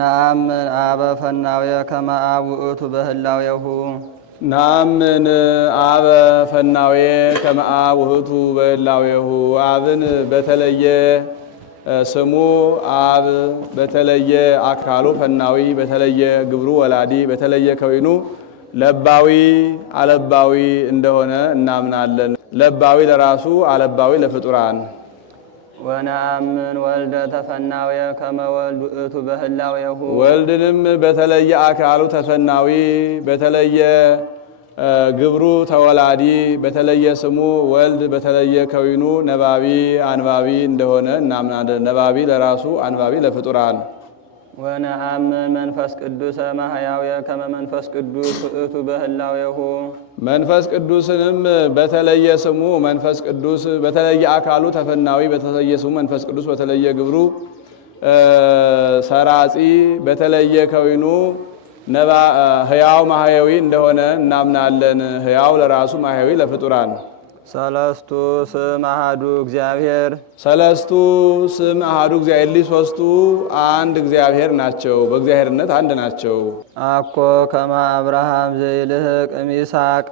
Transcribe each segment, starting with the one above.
ነአምን አበ ፈናውየ ከመ አብ ውእቱ በህላዌሁ ነአምን አበ ፈናውየ ከመ አብ ውእቱ በህላዌሁ አብን በተለየ ስሙ አብ በተለየ አካሉ ፈናዊ በተለየ ግብሩ ወላዲ በተለየ ከዊኑ ለባዊ አለባዊ እንደሆነ እናምናለን። ለባዊ ለራሱ አለባዊ ለፍጡራን። ወነአምን ወልደ ተፈናውየ ከመ ወልድ ውእቱ በህላዌሁ ወልድንም በተለየ አካሉ ተፈናዊ በተለየ ግብሩ ተወላዲ በተለየ ስሙ ወልድ በተለየ ከዊኑ ነባቢ አንባቢ እንደሆነ እናምናለን። ነባቢ ለራሱ አንባቢ ለፍጡራን። ወነአምን መንፈስ ቅዱስ ማህያውየ ከመ መንፈስ ቅዱስ ውእቱ በህላዌሁ መንፈስ ቅዱስንም በተለየ ስሙ መንፈስ ቅዱስ በተለየ አካሉ ተፈናዊ በተለየ ስሙ መንፈስ ቅዱስ በተለየ ግብሩ ሰራጺ በተለየ ከዊኑ ሕያው ማህያዊ እንደሆነ እናምናለን። ሕያው ለራሱ ማህያዊ ለፍጡራን። ሰለስቱ ስም አሐዱ እግዚአብሔር ሰለስቱ ስም አሐዱ እግዚአብሔር ሶስቱ አንድ እግዚአብሔር ናቸው። በእግዚአብሔርነት አንድ ናቸው። አኮ ከመ አብርሃም ዘይልህቅ እምይስሐቅ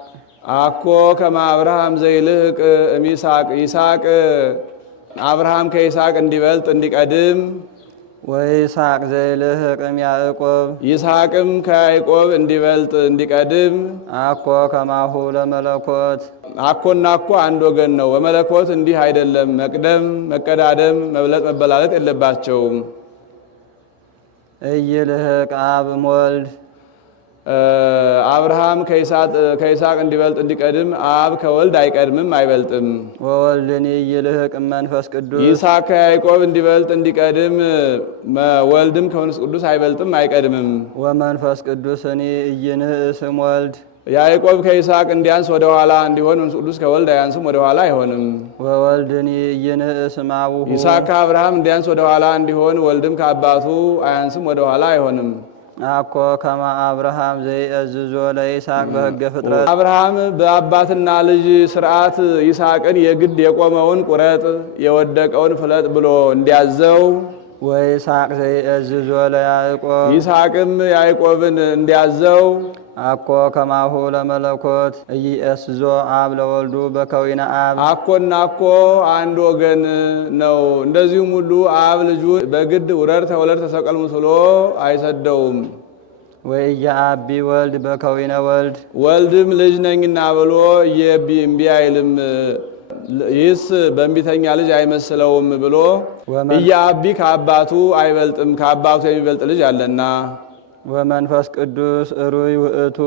አኮ ከመ አብርሃም ዘይልህቅ እምይስሐቅ ይስሐቅ አብርሃም ከይስሐቅ እንዲበልጥ እንዲቀድም ወይስሐቅ ዘይልህቅ እምያዕቆብ ይስሐቅም ከያዕቆብ እንዲበልጥ እንዲቀድም አኮ ከማሁ ለመለኮት አኮና እኮ አንድ ወገን ነው። በመለኮት እንዲህ አይደለም። መቅደም መቀዳደም መብለጥ መበላለጥ የለባቸውም። ኢይልህቅ አብ እምወልድ አብርሃም ከይስሐቅ እንዲበልጥ እንዲቀድም አብ ከወልድ አይቀድምም አይበልጥም። ወወልድኒ ኢይልህቅ እመንፈስ ቅዱስ ይስሐቅ ከያዕቆብ እንዲበልጥ እንዲቀድም ወልድም ከመንፈስ ቅዱስ አይበልጥም አይቀድምም። ወመንፈስ ቅዱስኒ ኢይንእስ እምወልድ ያዕቆብ ከይስሐቅ እንዲያንስ ወደ ኋላ እንዲሆን መንፈስ ቅዱስ ከወልድ አያንስም ወደ ኋላ አይሆንም። ወወልድኒ ኢይንእስ እምአቡሁ ይስሐቅ ከአብርሃም እንዲያንስ ወደ ኋላ እንዲሆን ወልድም ከአባቱ አያንስም ወደ ኋላ አይሆንም። አኮ ከመ አብርሃም ዘይእዝዞ ለይስሐቅ በሕገ ፍጥረት አብርሃም በአባትና ልጅ ስርዓት ይስሐቅን የግድ የቆመውን ቁረጥ የወደቀውን ፍለጥ ብሎ እንዲያዘው ወይስሐቅ ዘይእዝዞ ለያዕቆብ ይስሐቅም ያዕቆብን እንዲያዘው አኮ ከማሁ ለመለኮት ኢየእስዞ አብ ለወልዱ በከዊነ አብ አኮና እኮ አንድ ወገን ነው። እንደዚሁም ሁሉ አብ ልጁ በግድ ውረድ ተወለድ ተሰቀል ምስሎ አይሰደውም። ወኢየአቢ ወልድ በከዊነ ወልድ ወልድም ልጅ ነኝና ብሎ እምቢ አይልም። ይህስ በእንቢተኛ ልጅ አይመስለውም ብሎ እየአቢ ከአባቱ አይበልጥም። ከአባቱ የሚበልጥ ልጅ አለና። ወመንፈስ ቅዱስ ሩይ ውእቱ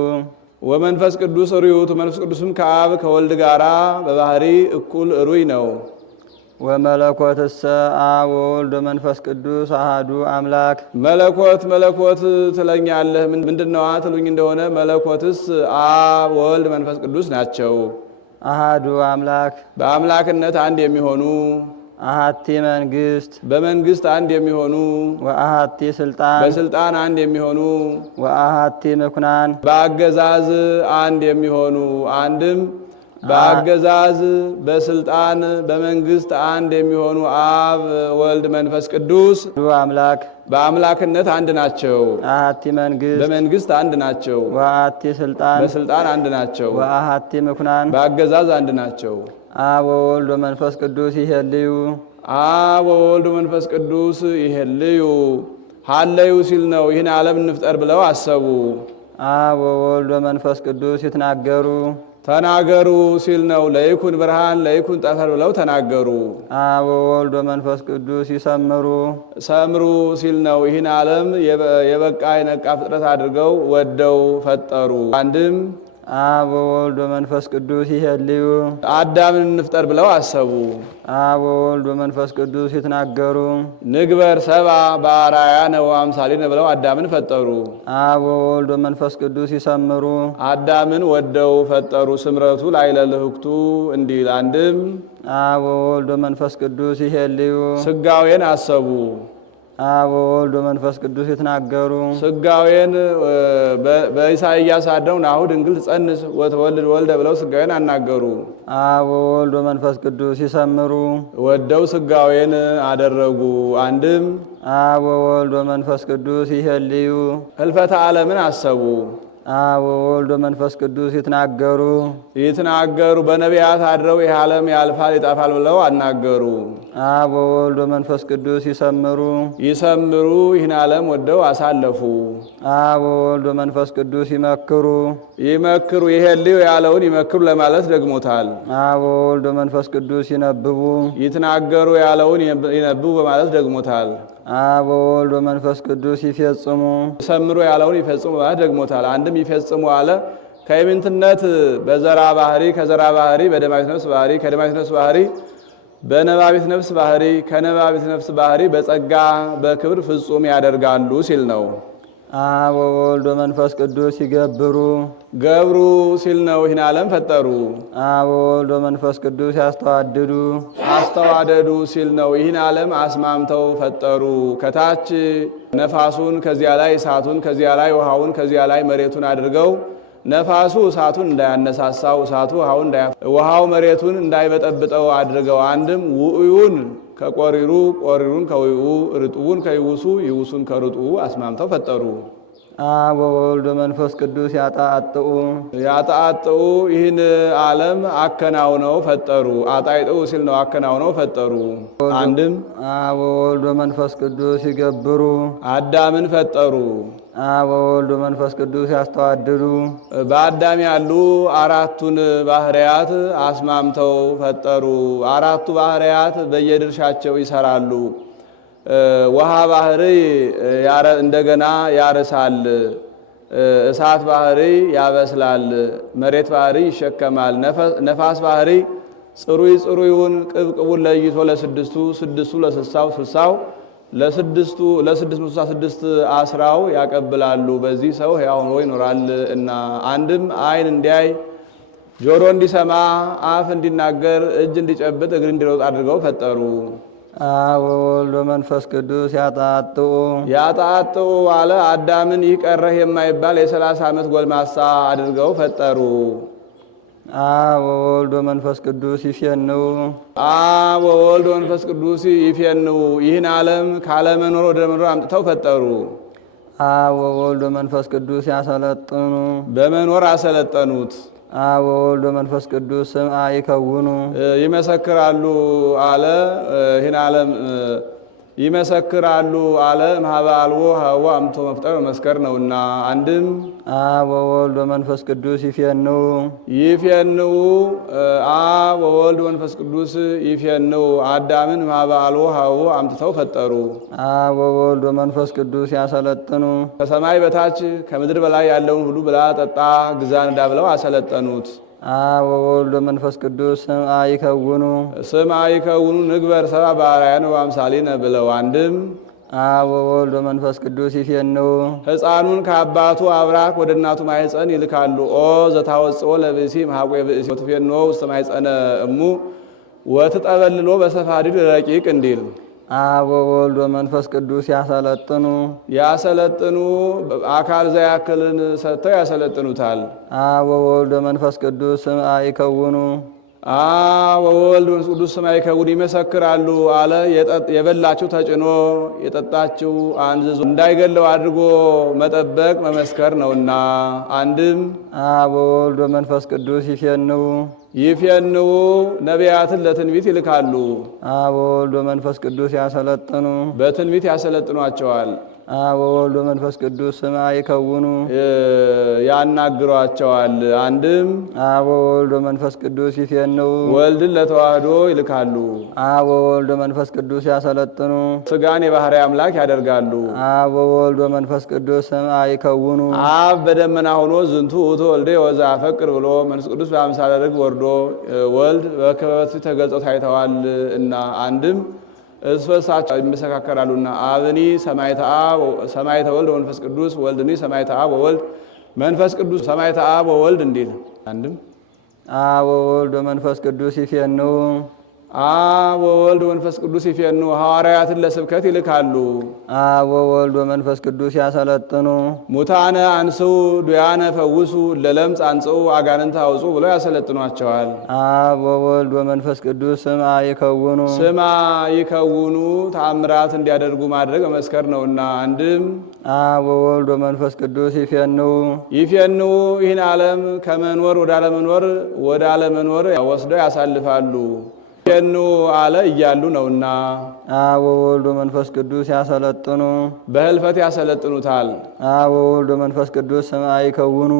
ወመንፈስ ቅዱስ ሩይ ውእቱ መንፈስ ቅዱስም ከአብ ከወልድ ጋራ በባህሪ እኩል ሩይ ነው። ወመለኮትሰ አብ ወወልድ ወመንፈስ ቅዱስ አሐዱ አምላክ መለኮት ትለኛለህ ምንድነው ትሉኝ እንደሆነ መለኮትስ አብ ወልድ መንፈስ ቅዱስ ናቸው። አሐዱ አምላክ በአምላክነት አንድ የሚሆኑ አሐቲ መንግስት በመንግስት አንድ የሚሆኑ ወአሐቲ ስልጣን በስልጣን አንድ የሚሆኑ ወአሐቲ ምኩናን በአገዛዝ አንድ የሚሆኑ አንድም በአገዛዝ በስልጣን በመንግስት አንድ የሚሆኑ አብ ወልድ መንፈስ ቅዱስ አምላክ በአምላክነት አንድ ናቸው። አሐቲ መንግስት በመንግስት አንድ ናቸው። ወአሐቲ ስልጣን በስልጣን አንድ ናቸው። ወአሐቲ ምኩናን በአገዛዝ አንድ ናቸው። አብ ወወልድ ወመንፈስ ቅዱስ ይሄልዩ አብ ወወልድ ወመንፈስ ቅዱስ ይሄልዩ ሀለዩ ሲል ነው። ይህን ዓለም እንፍጠር ብለው አሰቡ። አብ ወወልድ ወመንፈስ ቅዱስ ይትናገሩ ተናገሩ ሲል ነው። ለይኩን ብርሃን ለይኩን ጠፈር ብለው ተናገሩ። አብ ወወልድ ወመንፈስ ቅዱስ ይሰምሩ ሰምሩ ሲል ነው። ይህን ዓለም የበቃ የነቃ ፍጥረት አድርገው ወደው ፈጠሩ። አንድም አብ ወወልድ ወመንፈስ ቅዱስ ይሄልዩ አዳምን እንፍጠር ብለው አሰቡ። አብ ወወልድ ወመንፈስ ቅዱስ ይትናገሩ ንግበር ሰብአ በአርአያነ ወአምሳሊነ ብለው አዳምን ፈጠሩ። አብ ወወልድ ወመንፈስ ቅዱስ ይሰምሩ አዳምን ወደው ፈጠሩ። ስምረቱ ላዕለ ልህኩቱ እንዲል አንድም አብ ወወልድ ወመንፈስ ቅዱስ ይሄልዩ ስጋዌን አሰቡ። አብ ወወልድ ወመንፈስ ቅዱስ ይትናገሩ። ስጋዌን በኢሳይያስ አድረው ናሁ ድንግል ትጸንስ ወትወልድ ወልደ ብለው ስጋዌን አናገሩ። አብ ወወልድ ወመንፈስ ቅዱስ ይሰምሩ። ወደው ስጋዌን አደረጉ። አንድም አብ ወወልድ ወመንፈስ ቅዱስ ይሄልዩ። ህልፈተ ዓለምን አሰቡ። አብ ወወልድ ወመንፈስ ቅዱስ ይትናገሩ በነቢያት አድረው ይህ ዓለም ያልፋል ይጠፋል ብለው አናገሩ። አብ ወወልድ ወመንፈስ ቅዱስ ይሰምሩ። ይህን ዓለም ወደው አሳለፉ። አብ ወወልድ ወመንፈስ ቅዱስ ይመክሩ። ይሄልዩ ያለውን ይመክሩ ለማለት ደግሞታል። አብ ወወልድ ወመንፈስ ቅዱስ ይነብቡ። ይትናገሩ ያለውን ይነብቡ በማለት ደግሞታል። አብ ወወልድ ወመንፈስ ቅዱስ ይፈጽሙ። ይሰምሩ ያለውን ይፈጽሙ በማለት ደግሞታል። አንድም ይፈጽሙ አለ ከኢምንትነት በዘራ ባህሪ፣ ከዘራ ባህሪ በደማዊት ነፍስ ባህሪ፣ ከደማዊት ነፍስ ባህሪ በነባቢት ነፍስ ባህሪ፣ ከነባቢት ነፍስ ባህሪ በጸጋ በክብር ፍጹም ያደርጋሉ ሲል ነው። አብ ወወልድ ወመንፈስ ቅዱስ ይገብሩ። ገብሩ ሲል ነው። ይህን ዓለም ፈጠሩ። አብ ወወልድ ወመንፈስ ቅዱስ ያስተዋድዱ። አስተዋደዱ ሲል ነው። ይህን ዓለም አስማምተው ፈጠሩ። ከታች ነፋሱን፣ ከዚያ ላይ እሳቱን፣ ከዚያ ላይ ውሃውን፣ ከዚያ ላይ መሬቱን አድርገው ነፋሱ እሳቱን እንዳያነሳሳው፣ እሳቱ ውሃው መሬቱን እንዳይበጠብጠው አድርገው አንድም ውእዩን ከቆሪሩ፣ ቆሪሩን ከውእዩ፣ ርጡቡን ከይውሱ፣ ይውሱን ከርጡቡ አስማምተው ፈጠሩ። አብ ወወልድ ወመንፈስ ቅዱስ ያጣጥኡ ይህን ዓለም አከናውነው ፈጠሩ። አጣይጥኡ ሲል ነው። አከናውነው ፈጠሩ። አንድም አብ ወወልድ ወመንፈስ ቅዱስ ይገብሩ። አዳምን ፈጠሩ። አብ ወወልድ ወመንፈስ ቅዱስ ያስተዋድዱ። በአዳም ያሉ አራቱን ባህርያት አስማምተው ፈጠሩ። አራቱ ባህርያት በየድርሻቸው ይሰራሉ። ውሃ ባህሪ እንደገና ያርሳል። እሳት ባህሪ ያበስላል። መሬት ባህሪ ይሸከማል። ነፋስ ባህሪ ጽሩዩን ቅብቅቡን ለይቶ ለስድስቱ፣ ስድስቱ ለስሳው፣ ስሳው ለ666 አስራው ያቀብላሉ። በዚህ ሰው ሕያው ሆኖ ይኖራል እና አንድም ዓይን እንዲያይ፣ ጆሮ እንዲሰማ፣ አፍ እንዲናገር፣ እጅ እንዲጨብጥ፣ እግር እንዲሮጥ አድርገው ፈጠሩ። አብ ወወልድ ወመንፈስ ቅዱስ ያጣጥኡ አለ አዳምን ይህ ቀረህ የማይባል የ30 ዓመት ጎልማሳ አድርገው ፈጠሩ። አብ ወወልድ ወመንፈስ ቅዱስ ይፌንው። አብ ወወልድ ወመንፈስ ቅዱስ ይፌንው ይህን ዓለም ካለመኖር ወደ መኖር አምጥተው ፈጠሩ። አብ ወወልድ ወመንፈስ ቅዱስ ያሰለጥኑ። በመኖር አሰለጠኑት። አብ ወወልድ ወመንፈስ ቅዱስ ስምዐ ይከውኑ። ይመሰክራሉ አለ ይህን ዓለም ይመሰክራሉ አለ እምኀበ አልቦ ሀቦ አምጥቶ መፍጠር መስከር ነውና። አንድም አብ ወወልድ ወመንፈስ ቅዱስ ይፌንው። አብ ወወልድ ወመንፈስ ቅዱስ ይፌንው አዳምን እምኀበ አልቦ ሀቦ አምጥተው ፈጠሩ። አብ ወወልድ ወመንፈስ ቅዱስ ያሰለጥኑ። ከሰማይ በታች ከምድር በላይ ያለውን ሁሉ ብላ፣ ጠጣ፣ ግዛ፣ ንዳ ብለው አሰለጠኑት። አብ ወወልድ ወመንፈስ ቅዱስ ስምዐ ይከውኑ ንግበር ሰብአ በአርአያነ ወአምሳሊነ ብለው። አንድም አብ ወወልድ ወመንፈስ ቅዱስ ይፌንው። ሕፃኑን ከአባቱ አብራክ ወደ እናቱ ማኅፀን ይልካሉ። ኦ ዘታወፅኦ ለብእሲ እምኀቆ ብእሲ ወትፌንዎ ውስተ ማኅፀነ እሙ ወትጠበልሎ በሰፋዲድ ረቂቅ እንዲል። አብ ወወልድ ወመንፈስ ቅዱስ ያሰለጥኑ አካል ዘያክልን ሰጥተው ያሰለጥኑታል። አብ ወወልድ ወመንፈስ ቅዱስ ስምዐ ይከውኑ። አብ ወወልድ ወመንፈስ ቅዱስ ስምዐ ይከውኑ ይመሰክራሉ አለ የበላችሁ ተጭኖ የጠጣችሁ አንዝዞ እንዳይገለው አድርጎ መጠበቅ መመስከር ነውና። አንድም አብ ወወልድ ወመንፈስ ቅዱስ ይፌንው ነቢያትን ለትንቢት ይልካሉ። አብ ወወልድ ወመንፈስ ቅዱስ ያሰለጥኑ። በትንቢት ያሰለጥኗቸዋል። አብ ወወልድ ወመንፈስ ቅዱስ ስምዐ ይከውኑ ያናግሯቸዋል። አንድም አብ ወወልድ ወመንፈስ ቅዱስ ይፌንው ወልድን ለተዋህዶ ይልካሉ። አብ ወወልድ ወመንፈስ ቅዱስ ያሰለጥኑ ስጋን የባህርይ አምላክ ያደርጋሉ። አብ ወወልድ ወመንፈስ ቅዱስ ስምዐ ይከውኑ አብ በደመና ሆኖ ዝንቱ ውእቱ ወልዴ ወዘአፈቅር ብሎ መንፈስ ቅዱስ በአምሳለ ርግብ ወርዶ ወልድ በክበበት ተገልጾ ታይተዋል እና አንድም እርስ በርሳቸው ይመሰካከራሉና አብኒ ሰማዕተ ወልድ ወመንፈስ ቅዱስ ወልድኒ ሰማዕተ አብ ወወልድ መንፈስ ቅዱስ ሰማዕተ አብ ወወልድ እንዲል። አንድም አብ ወወልድ ወመንፈስ ቅዱስ ይፌንው አብ ወወልድ ወመንፈስ ቅዱስ ይፌኑ ሐዋርያትን ለስብከት ይልካሉ። አብ ወወልድ ወመንፈስ ቅዱስ ያሰለጥኑ ሙታነ አንስኡ ዱያነ ፈውሱ ለለምጽ አንጽኡ አጋንንት አውጹ ብለው ያሰለጥኗቸዋል። አብ ወወልድ ወመንፈስ ቅዱስ ስምዐ ይከውኑ ስምዐ ይከውኑ ተአምራት እንዲያደርጉ ማድረግ መመስከር ነውና። አንድም አብ ወወልድ ወመንፈስ ቅዱስ ይፌንው ይህን ዓለም ከመኖር ወደ አለመኖር ወስደው ያሳልፋሉ። ይፌኑ አለ እያሉ ነውና። አብ ወወልድ ወመንፈስ ቅዱስ ያሰለጥኑ በህልፈት ያሰለጥኑታል። አብ ወወልድ ወመንፈስ ቅዱስ ስምዐ ይከውኑ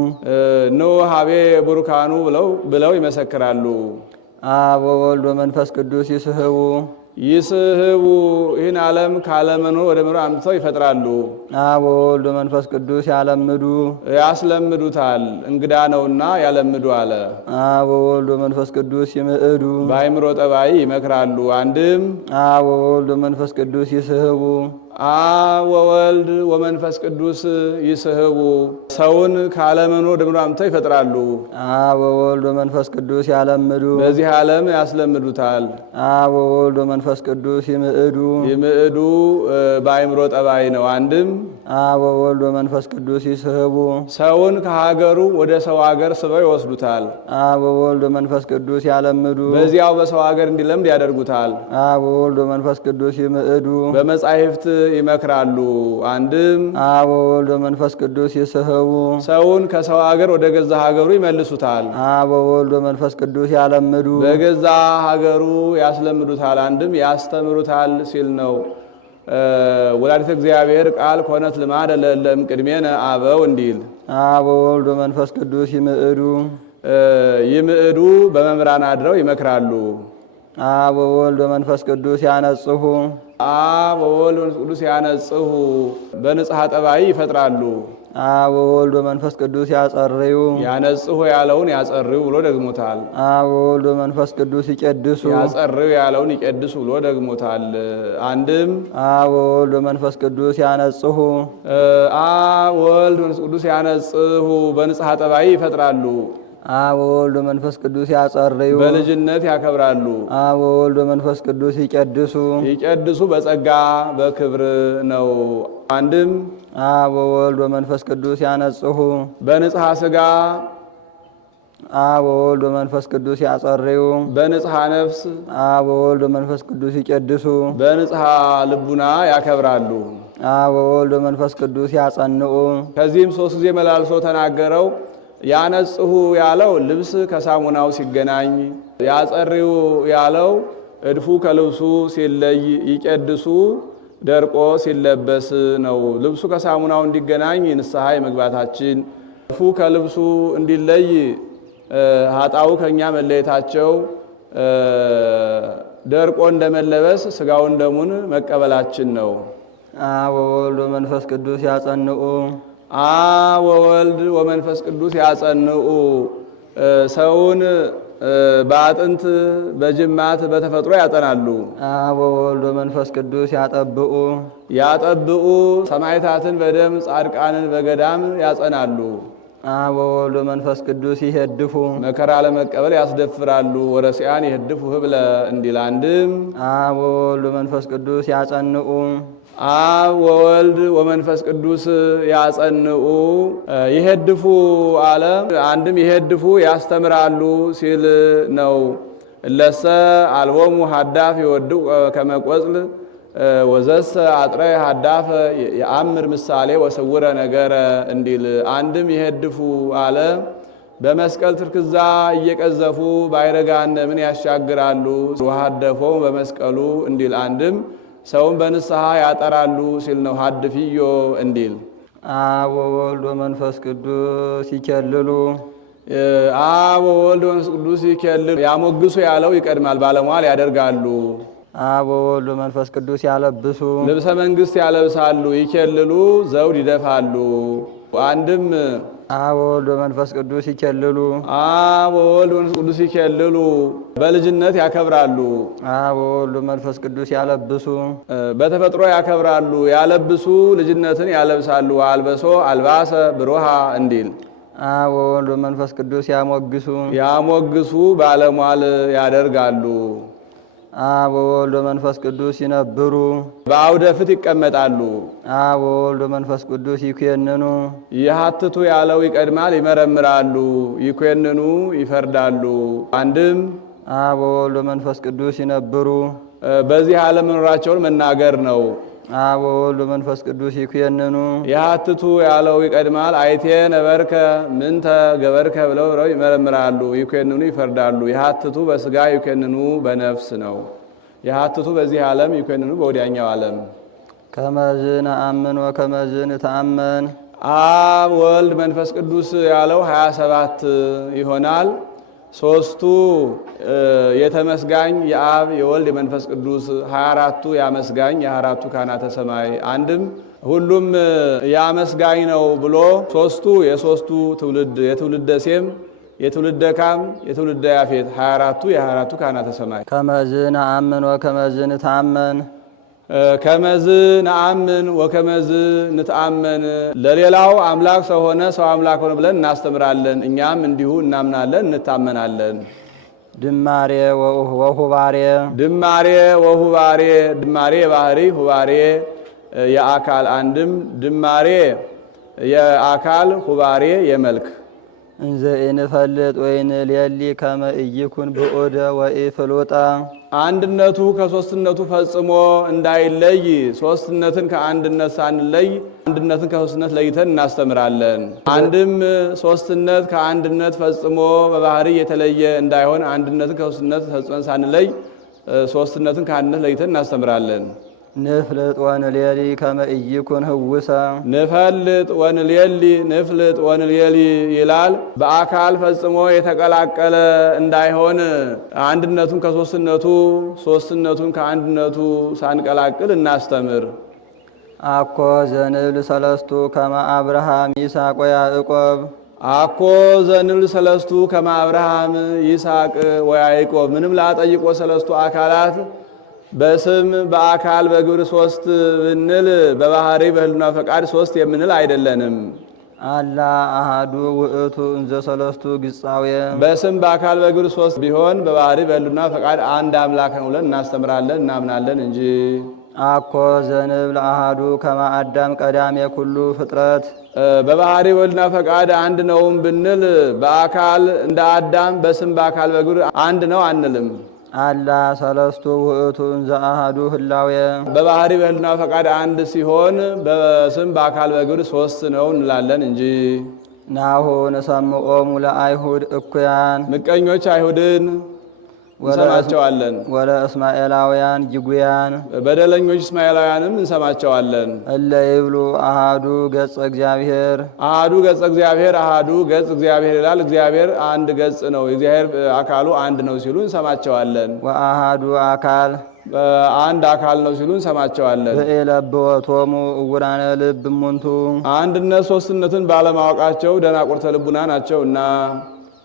ኖ ሀቤ ቡሩካኑ ብለው ይመሰክራሉ። አብ ወወልድ ወመንፈስ ቅዱስ ይስሕቡ ይህን ዓለም ካለመኖር ወደ መኖር አምጥተው ይፈጥራሉ። አብ ወወልድ ወመንፈስ ቅዱስ ያስለምዱታል። እንግዳ ነውና ያለምዱ አለ። አብ ወወልድ ወመንፈስ ቅዱስ ይምዕዱ በአእምሮ ጠባይ ይመክራሉ። አንድም አብ ወወልድ ወመንፈስ ቅዱስ ይስሕቡ አብ ወወልድ ወመንፈስ ቅዱስ ይስሕቡ ሰውን ካለመኖር ወደ መኖር አምጥተው ይፈጥራሉ። አብ ወወልድ ወመንፈስ ቅዱስ ያለምዱ በዚህ ዓለም ያስለምዱታል። አብ ወወልድ ወመንፈስ ቅዱስ ይምዕዱ በአእምሮ ጠባይ ነው። አንድም አብ ወወልድ ወመንፈስ ቅዱስ ይስሕቡ ሰውን ከሀገሩ ወደ ሰው ሀገር ስበው ይወስዱታል። አብ ወወልድ ወመንፈስ ቅዱስ ያለምዱ በዚያው በሰው ሀገር እንዲለምድ ያደርጉታል። አብ ወወልድ ወመንፈስ ቅዱስ ይምዕዱ በመጻሕፍት ይመክራሉ። አንድም አብ ወወልድ ወመንፈስ ቅዱስ ይስሕቡ ሰውን ከሰው ሀገር ወደ ገዛ ሀገሩ ይመልሱታል። አብ ወወልድ ወመንፈስ ቅዱስ ያለምዱ በገዛ ሀገሩ ያስለምዱታል። አንድም ያስተምሩታል ሲል ነው። ወላዲተ እግዚአብሔር ቃል ኮነት ልማደ ለእለም ቅድሜነ አበው እንዲል። አብ ወወልድ ወመንፈስ ቅዱስ ይምዕዱ በመምህራን አድረው ይመክራሉ። አብ ወወልድ ወመንፈስ ቅዱስ ያነጽሁ አብ ወወልድ ወመንፈስ ቅዱስ ያነጽሁ በንጽሐ ጠባይ ይፈጥራሉ። አብ ወወልድ ወመንፈስ ቅዱስ ያጸርዩ ያነጽሁ ያለውን ያጸርዩ ብሎ ደግሞታል። አብ ወወልድ ወመንፈስ ቅዱስ ይቀድሱ ያጸርዩ ያለውን ይቀድሱ ብሎ ደግሞታል። አንድም አብ ወወልድ ወመንፈስ ቅዱስ ያነጽሁ አብ ወወልድ ወመንፈስ ቅዱስ ያነጽሁ በንጽሐ ጠባይ ይፈጥራሉ። አብ ወወልድ ወመንፈስ ቅዱስ ያጸርዩ በልጅነት ያከብራሉ። አብ ወወልድ ወመንፈስ ቅዱስ ይቀድሱ በጸጋ በክብር ነው። አንድም አብ ወወልድ ወመንፈስ ቅዱስ ያነጽሁ በንጽሐ ሥጋ አብ ወወልድ ወመንፈስ ቅዱስ ያጸርዩ በንጽሐ ነፍስ አብ ወወልድ ወመንፈስ ቅዱስ ይቀድሱ በንጽሐ ልቡና ያከብራሉ። አብ ወወልድ ወመንፈስ ቅዱስ ያጸንዑ ከዚህም 3 ጊዜ መላልሶ ተናገረው። ያነጽሁ ያለው ልብስ ከሳሙናው ሲገናኝ፣ ያጸርዩ ያለው እድፉ ከልብሱ ሲለይ፣ ይቀድሱ ደርቆ ሲለበስ ነው። ልብሱ ከሳሙናው እንዲገናኝ ንስሐ የመግባታችን፣ እድፉ ከልብሱ እንዲለይ ኃጣው ከኛ መለየታቸው፣ ደርቆ እንደመለበስ ስጋውን ደሙን መቀበላችን ነው። አብ ወወልድ ወመንፈስ ቅዱስ ያጸንዑ አብ ወወልድ ወመንፈስ ቅዱስ ያጸንዑ ሰውን በአጥንት በጅማት በተፈጥሮ ያጠናሉ። አብ ወወልድ ወመንፈስ ቅዱስ ያጠብኡ ሰማዕታትን በደም ጻድቃንን በገዳም ያጸናሉ። አብ ወወልድ ወመንፈስ ቅዱስ ይሄድፉ መከራ ለመቀበል ያስደፍራሉ። ወረሲያን ይሄድፉ ህብለ እንዲል። አንድም አብ ወወልድ ወመንፈስ ቅዱስ ያጸንዑ አብ ወወልድ ወመንፈስ ቅዱስ ያጸንዑ ይሄድፉ አለ። አንድም ይሄድፉ ያስተምራሉ ሲል ነው። እለሰ አልቦሙ ሀዳፍ ይወድቁ ከመቆጽል ወዘሰ አጥረ ሀዳፍ የአምር ምሳሌ ወስውረ ነገረ እንዲል። አንድም ይሄድፉ አለ በመስቀል ትርክዛ እየቀዘፉ ባይረጋነምን ያሻግራሉ ወሀደፎሙ በመስቀሉ እንዲል። አንድም ሰውን በንስሐ ያጠራሉ ሲል ነው። ሀድፍዮ እንዲል። አብ ወወልድ ወመንፈስ ቅዱስ ይኬልሉ አብ ወወልድ ወመንፈስ ቅዱስ ይኬልሉ ያሞግሱ ያለው ይቀድማል። ባለሟል ያደርጋሉ። አብ ወወልድ ወመንፈስ ቅዱስ ያለብሱ ልብሰ መንግስት ያለብሳሉ። ይኬልሉ ዘውድ ይደፋሉ። አንድም አብ ወወልድ ወመንፈስ ቅዱስ ይኬልሉ አብ ወወልድ ወመንፈስ ቅዱስ ይኬልሉ በልጅነት ያከብራሉ። አብ ወወልድ ወመንፈስ ቅዱስ ያለብሱ በተፈጥሮ ያከብራሉ። ያለብሱ ልጅነትን ያለብሳሉ። አልበሶ አልባሰ ብሩሃ እንዲል። አብ ወወልድ ወመንፈስ ቅዱስ ያሞግሱ ባለሟል ያደርጋሉ። አብ ወወልድ ወመንፈስ ቅዱስ ይነብሩ በአውደ ፍት ይቀመጣሉ። አብ ወወልድ ወመንፈስ ቅዱስ ይኩየንኑ ይሃትቱ ያለው ይቀድማል፣ ይመረምራሉ፣ ይኩየንኑ ይፈርዳሉ። አንድም አብ ወወልድ ወመንፈስ ቅዱስ ይነብሩ በዚህ ዓለም መኖራቸውን መናገር ነው። አብ ወወልድ ወመንፈስ ቅዱስ ይኩየንኑ ይሃትቱ ያለው ይቀድማል። አይቴ ነበርከ ምንተ ገበርከ ብለው ይመረምራሉ፣ ይኩየንኑ ይፈርዳሉ። ይሃትቱ በስጋ ይኩየንኑ በነፍስ ነው። ይሃትቱ በዚህ ዓለም ይኩየንኑ በወዲያኛው ዓለም። ከመዝ ነአምን ወከመዝ ንተአመን አብ ወልድ መንፈስ ቅዱስ ያለው 27 ይሆናል። ሶስቱ የተመስጋኝ የአብ የወልድ የመንፈስ ቅዱስ 24ቱ ያመስጋኝ የ24ቱ ካህናተ ሰማይ። አንድም ሁሉም ያመስጋኝ ነው ብሎ ሶስቱ የሶስቱ ትውልድ የትውልደ ሴም የትውልደ ካም የትውልደ ያፌት 24ቱ የ24ቱ ካህናተ ሰማይ። ከመዝ ነአምን ወከመዝ ንተአመን ከመዝ ነአምን ወከመዝ ንተአመን ለሌላው አምላክ ሰው ሆነ ሰው አምላክ ሆነ ብለን እናስተምራለን። እኛም እንዲሁ እናምናለን እንታመናለን። ድማሬ ወሁባሬ ድማሬ ወሁባሬ ድማሬ የባህሪ ሁባሬ የአካል አንድም ድማሬ የአካል ሁባሬ የመልክ እንዘ ኢንፈልጥ ወኢንሌሊ ከመ ኢይኩን ብዑደ ወኢፍሉጣ አንድነቱ ከሶስትነቱ ፈጽሞ እንዳይለይ ሶስትነትን ከአንድነት ሳንለይ አንድነትን ከሶስትነት ለይተን እናስተምራለን። አንድም ሶስትነት ከአንድነት ፈጽሞ በባህሪ የተለየ እንዳይሆን አንድነትን ከሶስትነት ፈጽመን ሳንለይ ሶስትነትን ከአንድነት ለይተን እናስተምራለን። ንፍልጥ ወንሌሊ ከመ ኢይኩን ህውሰ ንፈልጥ ወንሌሊ ንፍልጥ ወንሌሊ ይላል። በአካል ፈጽሞ የተቀላቀለ እንዳይሆን አንድነቱን ከሶስትነቱ ሶስትነቱን ከአንድነቱ ሳንቀላቅል እናስተምር። አኮ ዘንብል ሰለስቱ ከመ አብርሃም ይስሐቅ ወያዕቆብ አኮ ዘንብል ሰለስቱ ከመ አብርሃም ይስሐቅ ወያዕቆብ ምንም ላጠይቆ ሰለስቱ አካላት በስም በአካል በግብር ሶስት ብንል በባህሪ በህልና ፈቃድ ሶስት የምንል አይደለንም። አላ አሃዱ ውእቱ እንዘ ሰለስቱ ግጻዌ በስም በአካል በግብር ሶስት ቢሆን በባህሪ በህልና ፈቃድ አንድ አምላክ ነው ብለን እናስተምራለን እናምናለን እንጂ። አኮ ዘንብል አሃዱ ከመ አዳም ቀዳሜ ኩሉ ፍጥረት በባህሪ በህልና ፈቃድ አንድ ነውም ብንል በአካል እንደ አዳም በስም በአካል በግብር አንድ ነው አንልም። አላ ሰለስቱ ውእቱ እንዘ አሃዱ ህላዌ በባህሪ በህልና ፈቃድ አንድ ሲሆን በስም በአካል በግብር ሶስት ነው እንላለን እንጂ። ናሁ ነሰምዖሙ ለአይሁድ እኩያን ምቀኞች አይሁድን እንሰማቸዋለን። ወለ እስማኤላውያን ጅጉያን በደለኞች እስማኤላውያንም እንሰማቸዋለን። እለ ይብሉ አሃዱ ገጸ እግዚአብሔር አሃዱ ገጸ እግዚአብሔር አሃዱ ገጽ እግዚአብሔር ይላል። እግዚአብሔር አንድ ገጽ ነው፣ የእግዚአብሔር አካሉ አንድ ነው ሲሉ እንሰማቸዋለን። ወአሃዱ አካል አንድ አካል ነው ሲሉ እንሰማቸዋለን። በኤለብወቶሙ እውራነ ልብ እሙንቱ አንድነት ሶስትነትን ባለማወቃቸው ደናቁርተ ልቡና ናቸውና።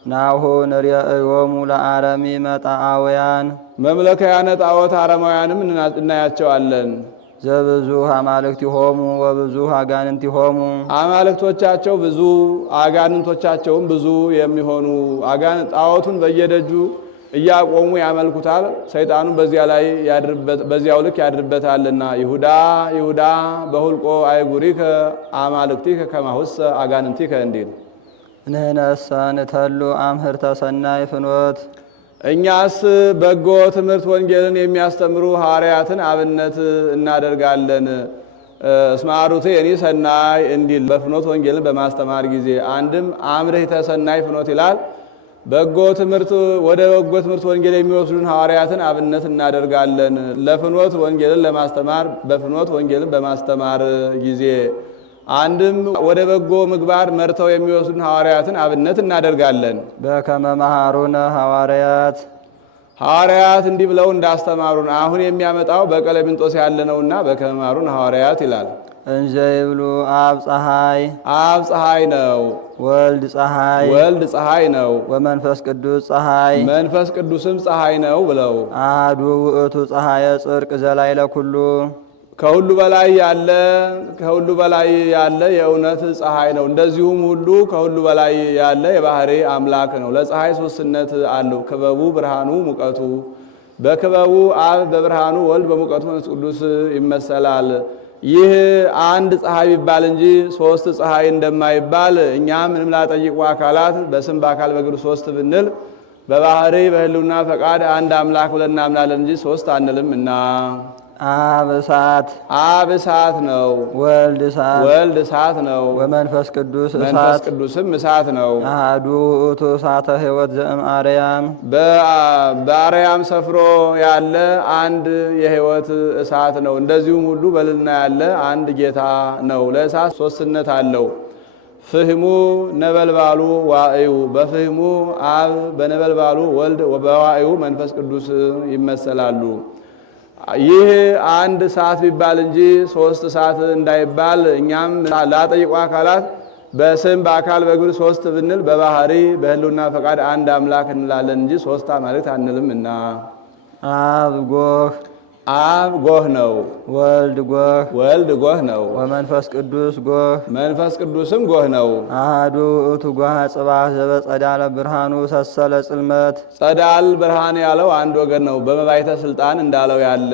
ናሁ ንርእዮሙ ለአረሚ መጣአውያን መምለካያነ ጣዖት አረማውያንም እናያቸዋለን። ዘብዙኅ አማልክቲሆሙ ወብዙኅ አጋንንቲሆሙ አማልክቶቻቸው ብዙ አጋንንቶቻቸውም ብዙ የሚሆኑ ጣዖቱን በየደጁ እያቆሙ ያመልኩታል። ሰይጣኑ በዚያው ልክ ያድርበታልና። ይሁዳ ይሁዳ በሁልቆ አይጉሪከ አማልክቲከ ከማሁሰ አጋንንቲከ እንዲል ንሕነሰ ንተሉ አምህርተ ሰናይ ፍኖት እኛስ በጎ ትምህርት ወንጌልን የሚያስተምሩ ሐዋርያትን አብነት እናደርጋለን። እስመ አርኅቴኒ ሰናይ እንዲል በፍኖት ወንጌልን በማስተማር ጊዜ አንድም አምርኅተ ሰናይ ፍኖት ይላል። በጎ ትምህርት ወደ በጎ ትምህርት ወንጌል የሚወስዱን ሐዋርያትን አብነት እናደርጋለን። ለፍኖት ወንጌልን ለማስተማር በፍኖት ወንጌልን በማስተማር ጊዜ አንድም ወደ በጎ ምግባር መርተው የሚወስዱን ሐዋርያትን አብነት እናደርጋለን። በከመ መሃሩነ ሐዋርያት ሐዋርያት እንዲህ ብለው እንዳስተማሩን አሁን የሚያመጣው በቀለሚንጦስ ያለነውና በከመ መሃሩነ ሐዋርያት ይላል። እንዘ ይብሉ አብ ፀሐይ አብ ፀሐይ ነው፣ ወልድ ፀሐይ ወልድ ፀሐይ ነው፣ ወመንፈስ ቅዱስ ፀሐይ መንፈስ ቅዱስም ፀሐይ ነው ብለው አሐዱ ውእቱ ፀሐየ ጽድቅ ዘላዕለ ኩሉ ከሁሉ በላይ ያለ የእውነት ፀሐይ ነው። እንደዚሁም ሁሉ ከሁሉ በላይ ያለ የባህሪ አምላክ ነው። ለፀሐይ ሶስትነት አለው። ክበቡ ብርሃኑ ሙቀቱ በክበቡ አብ በብርሃኑ ወልድ በሙቀቱ መንፈስ ቅዱስ ይመሰላል። ይህ አንድ ፀሐይ ይባል እንጂ ሶስት ፀሐይ እንደማይባል እኛም ምንም ላጠይቁ አካላት በስም በአካል በግብር ሶስት ብንል በባህሪ በህልውና ፈቃድ አንድ አምላክ ብለን እናምናለን እንጂ ሶስት አንልም እና አብ እሳት ነው። ወልድ እሳት ነው። ወመንፈስ ቅዱስ መንፈስ ቅዱስም እሳት ነው። አሐዱ ውእቱ እሳተ ሕይወት ዘእምአርያም በአርያም ሰፍሮ ያለ አንድ የሕይወት እሳት ነው። እንደዚሁም ሁሉ በልልና ያለ አንድ ጌታ ነው። ለእሳት ሶስትነት አለው። ፍህሙ ነበልባሉ ዋእዩ፣ በፍህሙ አብ በነበልባሉ ወልድ በዋእዩ መንፈስ ቅዱስ ይመሰላሉ። ይህ አንድ እሳት ቢባል እንጂ ሶስት እሳት እንዳይባል እኛም ላጠይቁ አካላት በስም በአካል በግብር ሶስት ብንል በባህሪ በህልውና ፈቃድ አንድ አምላክ እንላለን እንጂ ሶስት አማልክት አንልም እና አብ ጎህ ነው። ወልድ ጎህ ነው። ወመንፈስ ቅዱስ ጎህ፣ መንፈስ ቅዱስም ጎህ ነው። አሐዱ ውእቱ ጎህ ጽባህ ዘበጸዳለ ብርሃኑ ሰሰለ ጽልመት። ጸዳል ብርሃን ያለው አንድ ወገን ነው። በመባይተ ስልጣን እንዳለው ያለ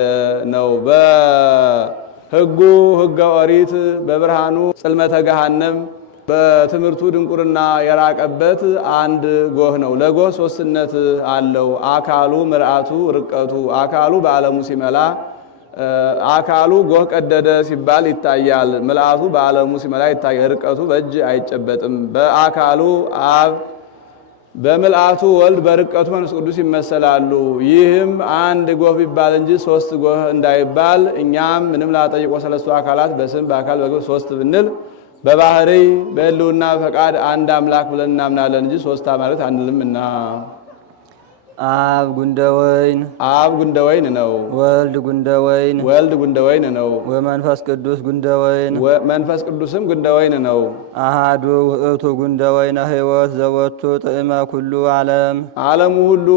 ነው። በሕጉ ሕገ ኦሪት በብርሃኑ ጽልመተ ገሃነም በትምህርቱ ድንቁርና የራቀበት አንድ ጎህ ነው። ለጎህ ሶስትነት አለው። አካሉ፣ ምርአቱ፣ ርቀቱ። አካሉ በዓለሙ ሲመላ አካሉ ጎህ ቀደደ ሲባል ይታያል። ምልአቱ በዓለሙ ሲመላ ይታያል። ርቀቱ በእጅ አይጨበጥም። በአካሉ አብ፣ በምልአቱ ወልድ፣ በርቀቱ መንፈስ ቅዱስ ይመሰላሉ። ይህም አንድ ጎህ ቢባል እንጂ ሶስት ጎህ እንዳይባል እኛም ምንም ላጠይቆ ሰለስቱ አካላት በስም በአካል በግብር ሶስት ብንል በባህሪ በህልውና ፈቃድ አንድ አምላክ ብለን እናምናለን እንጂ ሶስት አማልክት አንልም እና አብ ጉንደ ወይን ነው። ወልድ ጉንደ ወይን ነው። ወመንፈስ ቅዱስ ጉንደ ወይን፣ መንፈስ ቅዱስም ጉንደ ወይን ነው። አሐዱ ውእቱ ጉንደ ወይነ ሕይወት ዘወቱ ጥዕመ ኩሉ ዓለም፣ ዓለሙ ሁሉ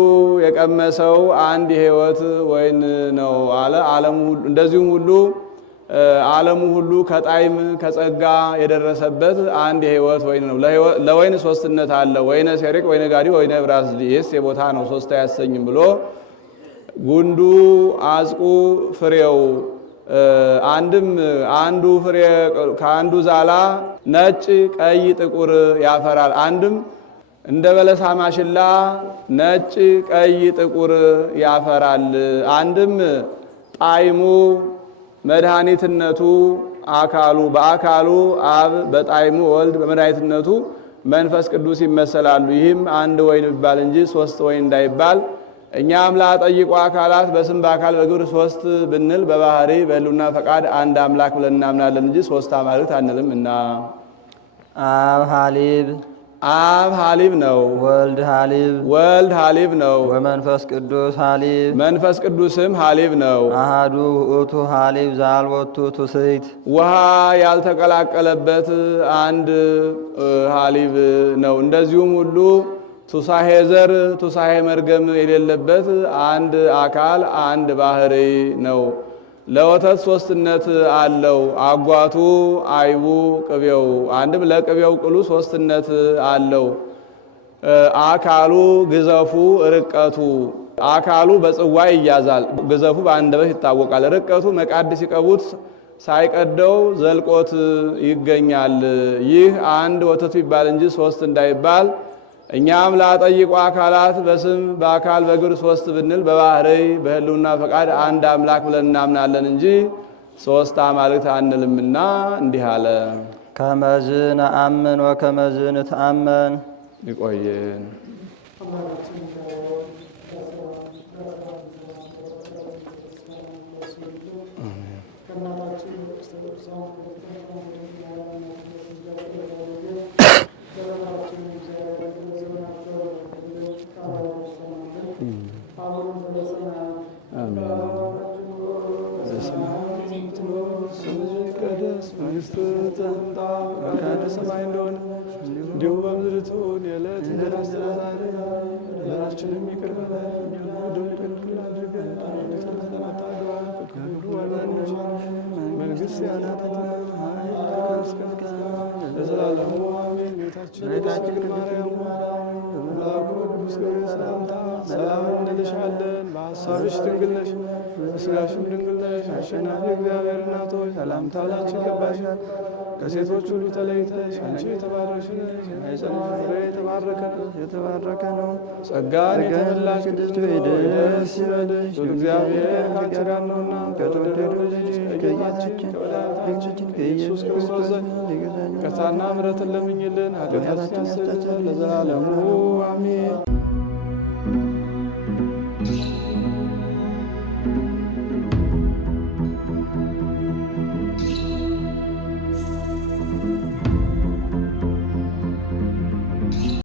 የቀመሰው አንድ የሕይወት ወይን ነው አለ። ዓለሙ ሁሉ እንደዚሁም ሁሉ ዓለሙ ሁሉ ከጣዕም ከጸጋ የደረሰበት አንድ የሕይወት ወይን ነው። ለወይን ሶስትነት አለ። ወይነ ሴሪቅ፣ ወይነ ጋዲ፣ ወይነ ብራዝሊ። ይህስ የቦታ ነው፣ ሶስት አያሰኝም ብሎ ጉንዱ፣ አጽቁ፣ ፍሬው አንድም አንዱ ፍሬ ከአንዱ ዛላ ነጭ፣ ቀይ፣ ጥቁር ያፈራል። አንድም እንደ በለሳ ማሽላ ነጭ፣ ቀይ፣ ጥቁር ያፈራል። አንድም ጣዕሙ መድኃኒትነቱ አካሉ በአካሉ አብ በጣዕሙ ወልድ በመድኃኒትነቱ መንፈስ ቅዱስ ይመሰላሉ። ይህም አንድ ወይን ቢባል እንጂ ሶስት ወይን እንዳይባል እኛም ላጠይቁ አካላት በስም በአካል በግብር ሶስት ብንል በባህሪ በህልውና ፈቃድ አንድ አምላክ ብለን እናምናለን እንጂ ሶስት አማልክት አንልም እና አብ ሐሊብ ነው። ወልድ ሐሊብ ነው። ወመንፈስ ቅዱስ ሐሊብ፣ መንፈስ ቅዱስም ሐሊብ ነው። አሐዱ ውእቱ ሐሊብ ዘአልቦቱ ትውስት፣ ውሃ ያልተቀላቀለበት አንድ ሐሊብ ነው። እንደዚሁም ሁሉ ቱሳሄ ዘር ቱሳሄ መርገም የሌለበት አንድ አካል አንድ ባህሪ ነው። ለወተት ሶስትነት አለው። አጓቱ፣ አይቡ፣ ቅቤው። አንድም ለቅቤው ቅሉ ሶስትነት አለው። አካሉ፣ ግዘፉ፣ ርቀቱ። አካሉ በጽዋ ይያዛል፣ ግዘፉ በአንደበት ይታወቃል። ርቀቱ መቃድ ሲቀቡት ሳይቀደው ዘልቆት ይገኛል። ይህ አንድ ወተቱ ይባል እንጂ ሶስት እንዳይባል እኛም ላጠይቁ አካላት በስም በአካል በግብር ሶስት ብንል በባህሪ በህልውና ፈቃድ አንድ አምላክ ብለን እናምናለን እንጂ ሶስት አማልክት አንልምና እንዲህ አለ። ከመዝ ነአምን ወከመዝ ንትአመን። ይቆየን። ሰማይ እንደሆነ እንዲሁ በምድር ትሁን። የዕለት እንጀራችንን ስጠን ዛሬ፣ በደላችንን ይቅር በለን እንደምንበድል አድርገን፣ መንግሥት ያንተ ናትና ለዘላለሙ አሜን። ጌታችን ማርያም ቅዱስ ገብርኤል ሰላምታ ሰላም እንልሻለን። በሐሳብሽ ድንግል ነሽ፣ በሥጋሽም ድንግል ነሽ። አሸናፊ እግዚአብሔር እናት ሆይ ሰላምታ ላንቺ ይገባሻል። ከሴቶች ሁሉ ተለይተሽ አንቺ የተባረክሽ ነሽ፣ የማኅፀንሽ ፍሬ የተባረከ ነው። ጸጋን የተመላሽ ቅድስት ሆይ ደስ ይበልሽ፣ እግዚአብሔር ከአንቺ ጋር ነውና ከተወደደው ልጅሽ ከጌታችን ከመድኃኒታችን ከኢየሱስ ክርስቶስ ዘንድ ይቅርታና ምሕረትን ለምኝልን ኃጢአታችንን ያስተሰርይልን ለዘላለሙ አሜን።